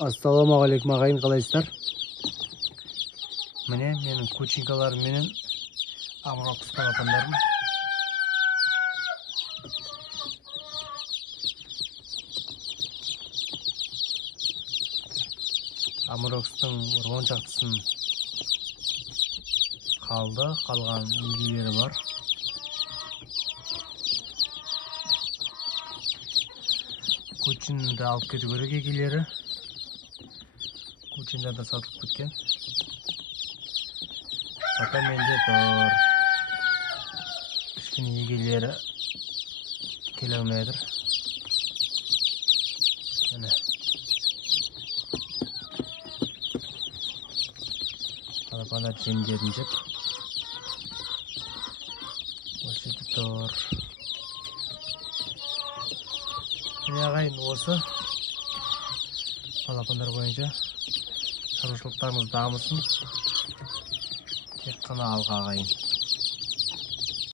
Ассалаумағалейкум ағайын, қалайсыздар? Міне менің кучинкаларым менен амурокс балапандарым. Амурокстың 10 шақтысын қалды, қалған егелері бар. Кучинді алып кету керек егелері. Кучиндар да сатылып кеткен. Ата менде тұр. Кішкене егелері келе алмайдыр. Міне. Балапандар жемдерін жеп. Осы тұр. Міне ағайын, осы балапандар бойынша шаруашылықтарымыз дамысын. Тек қана алға ағайын.